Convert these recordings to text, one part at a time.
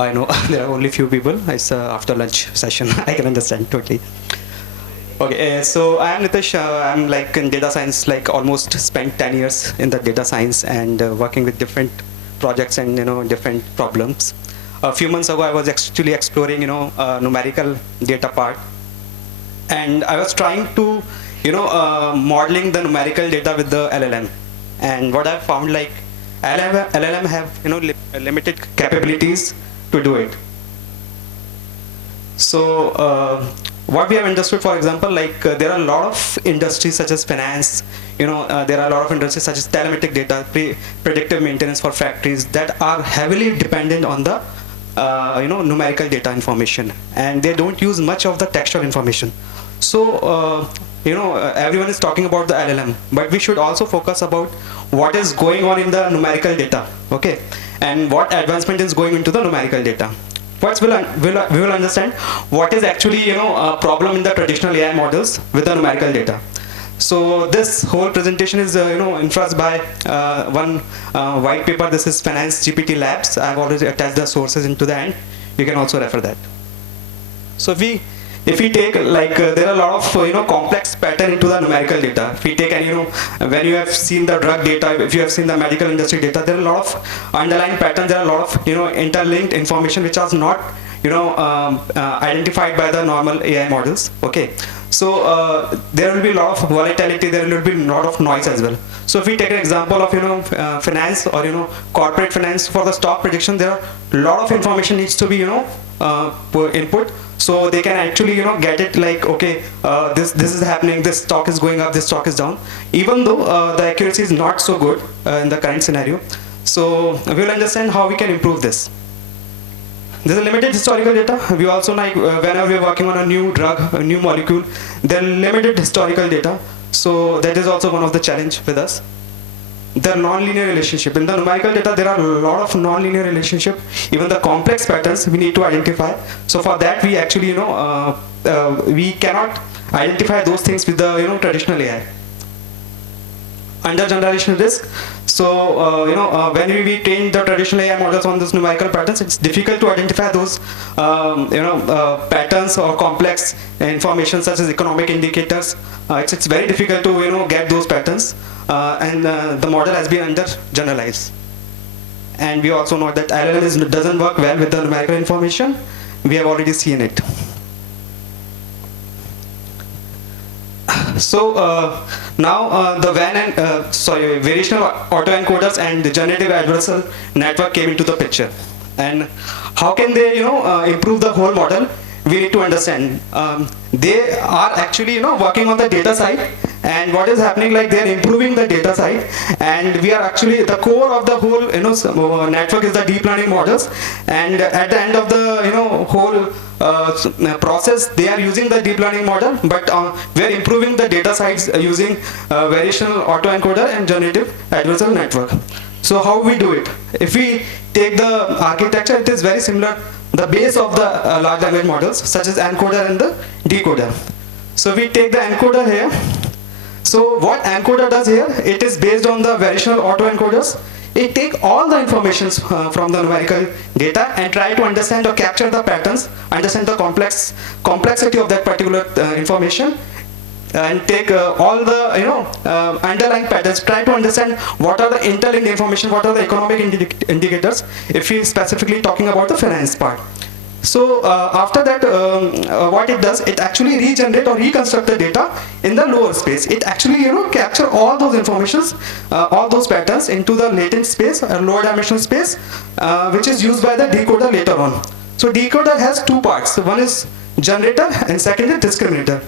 I know there are only few people. It's after lunch session. I can understand totally. Okay, so I am Nitish. I'm like in data science, like almost spent 10 years in the data science and working with different projects and different problems. A few months ago, I was actually exploring numerical data part, and I was trying to modeling the numerical data with the LLM. And what I found, like LLM have limited capabilities to do it. So what we have understood, for example, like there are a lot of industries such as finance, there are a lot of industries such as telematic data, predictive maintenance for factories that are heavily dependent on the numerical data information, and they don't use much of the textual information. So everyone is talking about the LLM, but we should also focus about what is going on in the numerical data, okay, and what advancement is going into the numerical data. First, we will understand what is actually a problem in the traditional AI models with the numerical data. So this whole presentation is influenced by one white paper. This is Finance GPT Labs. I've already attached the sources into the end. You can also refer that. So if we take like there are a lot of complex pattern into the numerical data. If we take when you have seen the drug data, if you have seen the medical industry data, there are a lot of underlying patterns. There are a lot of interlinked information which are not identified by the normal AI models. Okay, so there will be a lot of volatility. There will be a lot of noise as well. So if we take an example of finance or corporate finance, for the stock prediction, there are a lot of information needs to be input. So they can actually get it like, okay, this is happening, this stock is going up, this stock is down, even though the accuracy is not so good in the current scenario. So we'll understand how we can improve this. There's a limited historical data. We also, like whenever we're working on a new drug, a new molecule, there are limited historical data. So that is also one of the challenge with us. The non-linear relationship. In the numerical data, there are a lot of non-linear relationship. Even the complex patterns we need to identify. So for that, we actually, we cannot identify those things with the traditional AI. Under generation risk. So when we train the traditional AI models on those numerical patterns, it's difficult to identify those patterns or complex information such as economic indicators. It's very difficult to get those patterns, and the model has been under generalized. And we also know that LLM doesn't work well with the numerical information. We have already seen it. So now the variational AutoEncoders and the Generative Adversarial Network came into the picture. And how can they improve the whole model? We need to understand. They are actually working on the data side, and what is happening, like they are improving the data side, and we are actually the core of the whole network is the deep learning models, and at the end of the whole process, they are using the deep learning model, but we are improving the data sides using variational autoencoder and generative adversarial network. So how we do it? If we take the architecture, it is very similar. The base of the large language models, such as encoder and the decoder. So we take the encoder here. So what encoder does here, it is based on the variational autoencoders. It takes all the information from the numerical data and try to understand or capture the patterns, understand the complexity of that particular information, and take all the underlying patterns, try to understand what are the interlinked information, what are the economic indicators, if we specifically talking about the finance part. So after that, what it does, it actually regenerate or reconstruct the data in the lower space. It actually capture all those informations, all those patterns into the latent space or lower dimensional space, which is used by the decoder later on. So decoder has two parts. So one is generator and second is discriminator.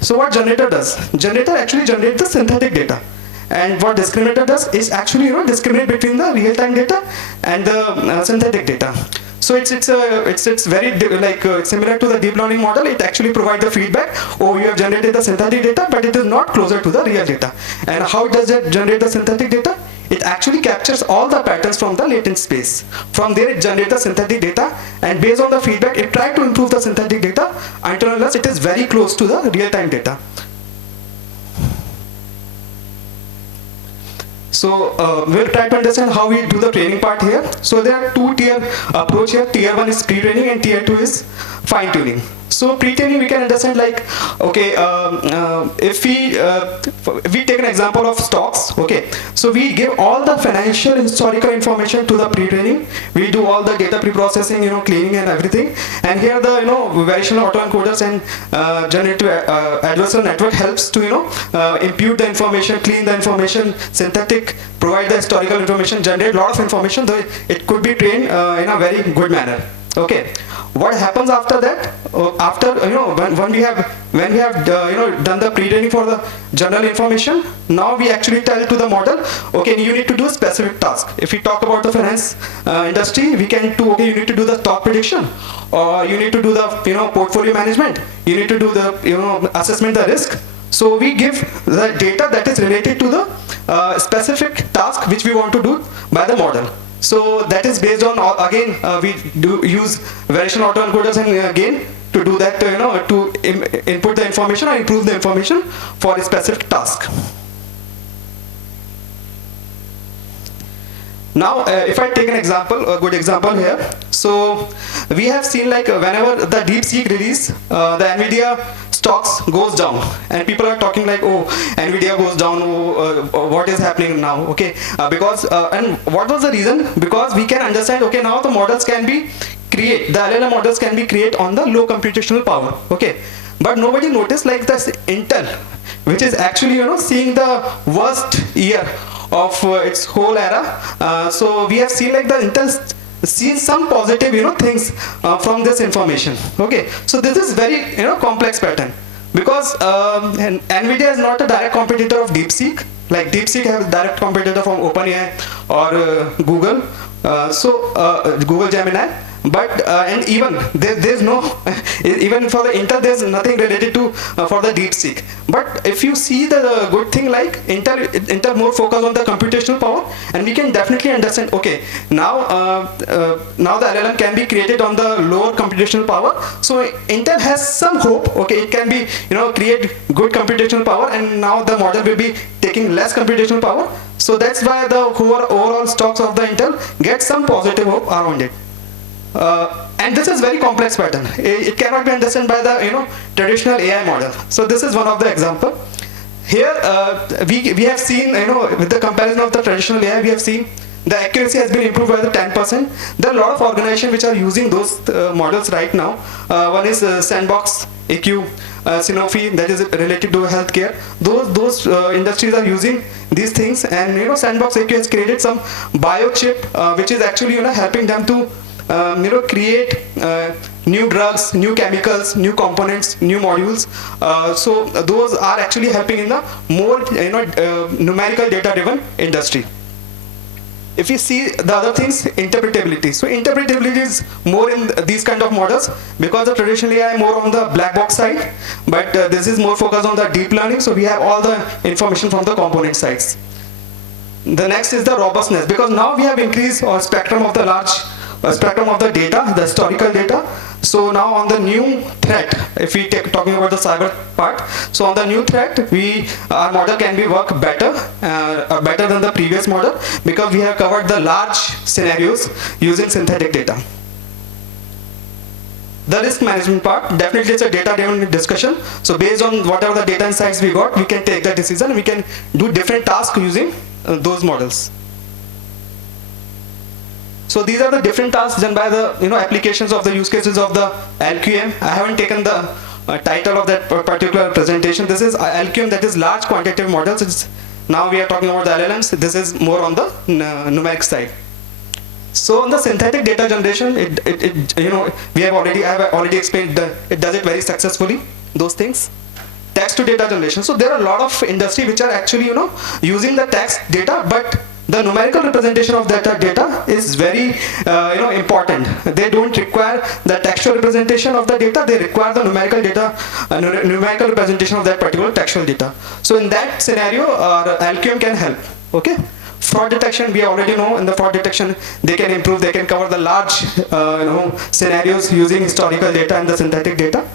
So what generator does? Generator actually generates the synthetic data, and what discriminator does is actually discriminate between the real-time data and the synthetic data. So it's very it's similar to the deep learning model. It actually provides the feedback. Oh, you have generated the synthetic data, but it is not closer to the real data. And how does it generate the synthetic data? It actually captures all the patterns from the latent space. From there, it generates the synthetic data, and based on the feedback, it tries to improve the synthetic data until unless it is very close to the real-time data. So we'll try to understand how we do the training part here. So there are two tier approach here. Tier 1 is pre-training and tier 2 is fine-tuning. So pre-training we can understand like, okay, if we take an example of stocks, okay, so we give all the financial historical information to the pre-training. We do all the data pre-processing, cleaning and everything. And here the variational autoencoders and generative adversarial network helps to impute the information, clean the information, synthetic, provide the historical information, generate a lot of information. Though it could be trained in a very good manner. Okay, what happens after that? After when we have done the pre-training for the general information, now we actually tell to the model, okay, you need to do a specific task. If we talk about the finance industry, we can do, okay, you need to do the stock prediction, or you need to do the portfolio management, you need to do the assessment the risk. So we give the data that is related to the specific task which we want to do by the model. So that is based on, again, we do use variational autoencoders and again to do that, to input the information or improve the information for a specific task. Now, if I take an example, a good example here. So we have seen like whenever the DeepSeek release, the NVIDIA stocks goes down, and people are talking like, oh, NVIDIA goes down, oh, what is happening now? Okay, because and what was the reason? Because we can understand, okay, now the models can be the LLM models can be created on the low computational power. Okay, but nobody noticed like this Intel, which is actually seeing the worst year of its whole era. So we have seen like the Intel seen some positive things from this information. Okay, so this is very complex pattern, because NVIDIA is not a direct competitor of DeepSeek. Like DeepSeek has direct competitor from OpenAI or Google, Google Gemini. But and even there's no even for the Intel there's nothing related to for the DeepSeek. But if you see the good thing, like Intel more focus on the computational power, and we can definitely understand, okay, now now the LLM can be created on the lower computational power. So Intel has some hope, okay, it can be create good computational power, and now the model will be taking less computational power. So that's why the overall stocks of the Intel get some positive hope around it. And this is very complex pattern. It cannot be understood by the traditional AI model. So this is one of the example. Here we have seen with the comparison of the traditional AI, we have seen the accuracy has been improved by the 10%. There are a lot of organizations which are using those models right now. One is Sandbox, AQ, Sanofi, that is related to healthcare. Those industries are using these things, and Sandbox AQ has created some biochip which is actually helping them to create new drugs, new chemicals, new components, new modules. So those are actually helping in the more numerical data-driven industry. If you see the other things, interpretability. So interpretability is more in these kind of models, because the traditional AI more on the black box side, but this is more focused on the deep learning. So we have all the information from the component sides. The next is the robustness, because now we have increased our spectrum of the large spectrum of the data, the historical data. So now on the new threat, if we talking about the cyber part, so on the new threat, our model can be work better than the previous model, because we have covered the large scenarios using synthetic data. The risk management part, definitely it's a data-driven discussion. So based on whatever the data insights we got, we can take the decision. We can do different tasks using those models. So these are the different tasks done by the applications of the use cases of the LQM. I haven't taken the title of that particular presentation. This is LQM, that is large quantitative models. Now we are talking about the LLMs. This is more on the numeric side. So on the synthetic data generation, I have already explained it does it very successfully. Those things. Text to data generation. So there are a lot of industry which are actually using the text data, but the numerical representation of that data is very important. They don't require the textual representation of the data, they require the numerical data, numerical representation of that particular textual data. So in that scenario, LQM can help. Okay. Fraud detection, we already know. In the fraud detection, they can improve, they can cover the large scenarios using historical data and the synthetic data.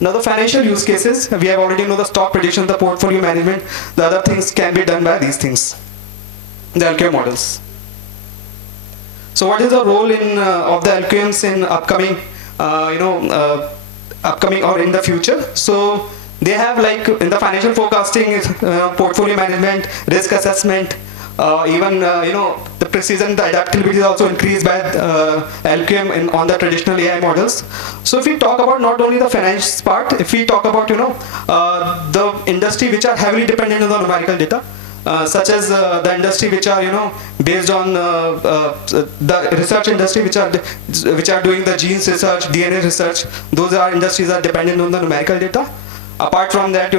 Now the financial use cases, we have already know the stock prediction, the portfolio management, the other things can be done by these things, the LQM models. So what is the role of the LQMs in upcoming, upcoming or in the future? So they have like in the financial forecasting, portfolio management, risk assessment, even the precision, the adaptability is also increased by LQM on the traditional AI models. So if we talk about not only the finance part, if we talk about the industry which are heavily dependent on the numerical data, such as the industry which are based on the research industry which are doing the genes research, DNA research, those are industries are dependent on the numerical data. Apart from that, the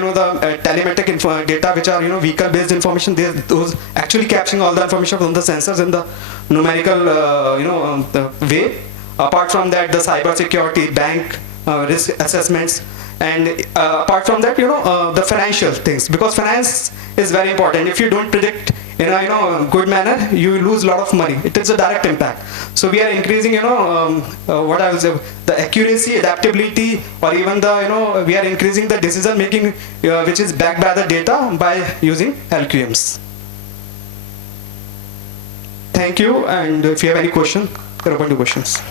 telemetric data which are vehicle based information, those actually capturing all the information from the sensors in the numerical way. Apart from that, the cyber security, bank risk assessments, and apart from that, the financial things, because finance is very important. If you don't predict in a good manner, you lose a lot of money. It is a direct impact. So we are increasing what I would say, the accuracy, adaptability, or even the we are increasing the decision making which is backed by the data by using LQMs. Thank you, and if you have any question, we're open to questions.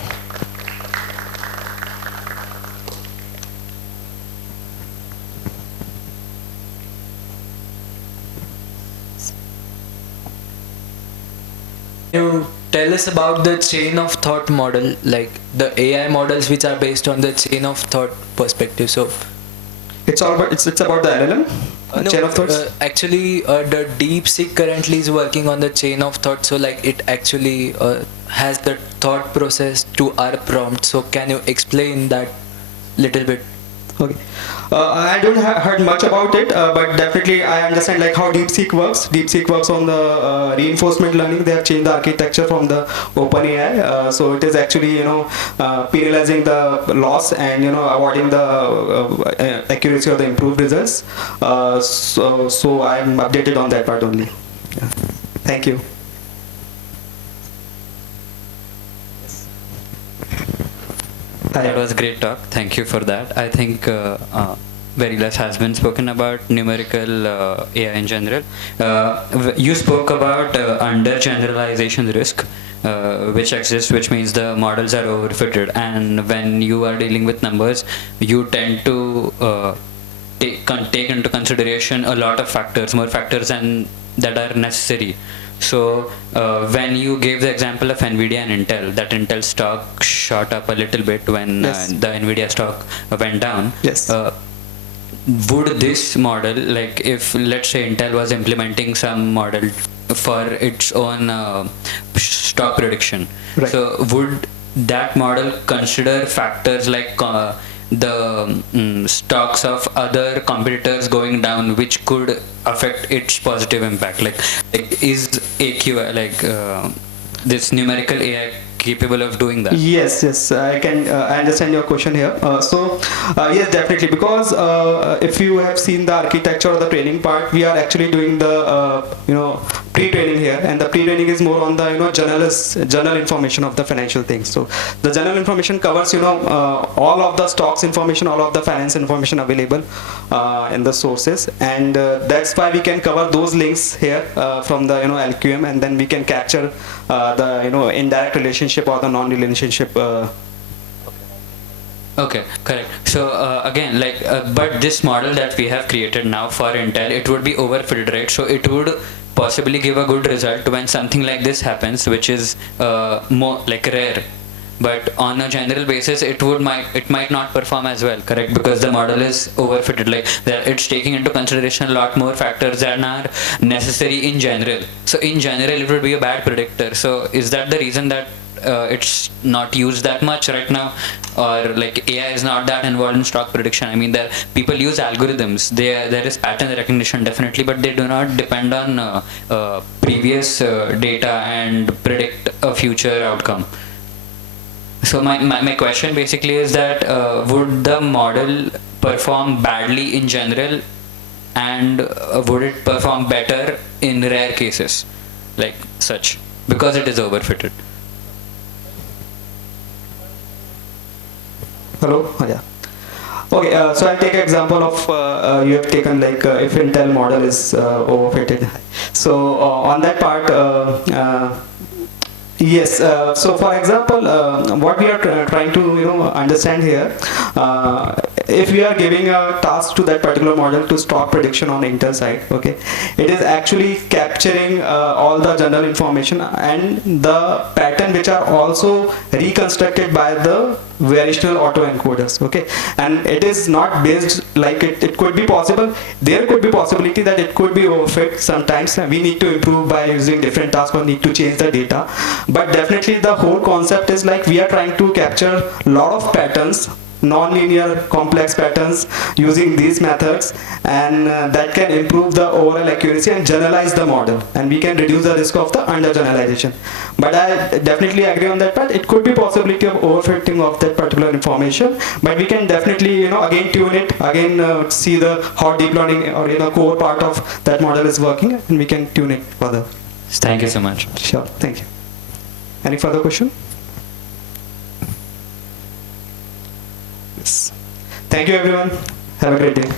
You tell us about the chain of thought model, like the AI models which are based on the chain of thought perspective. So it's all about it's about the LLM chain of thoughts. Actually, the DeepSeek currently is working on the chain of thought. So like it actually has the thought process to our prompt. So can you explain that little bit? Okay. I don't heard much about it, but definitely I understand like how DeepSeek works. DeepSeek works on the reinforcement learning. They have changed the architecture from the OpenAI, so it is actually penalizing the loss and avoiding the accuracy or the improved results. So I'm updated on that part only. Yeah. Thank you. That was a great talk. Thank you for that. I think very less has been spoken about numerical AI in general. You spoke about under generalization risk, which exists, which means the models are overfitted, and when you are dealing with numbers, you tend to take into consideration a lot of factors, more factors than that are necessary. So when you gave the example of NVIDIA and Intel, that Intel stock shot up a little bit when yes. The NVIDIA stock went down. Yes. Would this model, like if let's say Intel was implementing some model for its own stock prediction, right. So would that model consider factors like the stocks of other competitors going down, which could affect its positive impact? Like is AQ this numerical AI capable of doing that? Yes, I understand your question here. Yes, definitely, because if you have seen the architecture or the training part, we are actually doing the pre-training here, and the pre-training is more on the general information of the financial things. So the general information covers all of the stocks information, all of the finance information available in the sources, and that's why we can cover those links here from the LQM, and then we can capture the indirect relationship or the non-relationship. Okay, correct. So again, but this model that we have created now for Intel, it would be overfilled, right? So it would possibly give a good result when something like this happens, which is more like rare. But on a general basis, it might not perform as well, correct? Because the model is overfitted. Like it's taking into consideration a lot more factors than are necessary in general. So in general, it would be a bad predictor. So is that the reason that it's not used that much right now, or like AI is not that involved in stock prediction? I mean, people use algorithms. There is pattern recognition definitely, but they do not depend on previous data and predict a future outcome. So my question basically is that would the model perform badly in general, and would it perform better in rare cases like such, because it is overfitted? Hello? Oh, yeah. Okay, so I'll take an example of you have taken like if Intel model is overfitted. So on that part, yes. So for example, what we are trying to understand here, if we are giving a task to that particular model to stock prediction on the Intel side, okay, it is actually capturing all the general information and the pattern which are also reconstructed by the variational autoencoders, okay, and it is not based like it could be possible, there could be possibility that it could be overfit sometimes, we need to improve by using different tasks or need to change the data, but definitely the whole concept is like we are trying to capture lot of patterns, non-linear complex patterns using these methods, and that can improve the overall accuracy and generalize the model, and we can reduce the risk of the under generalization. But I definitely agree on that part, it could be possibility of overfitting of that particular information, but we can definitely again tune it, again see the how deep learning or core part of that model is working, and we can tune it further. Thank you so much. Sure, thank you. Any further question? Yes. Thank you everyone. Have a great day.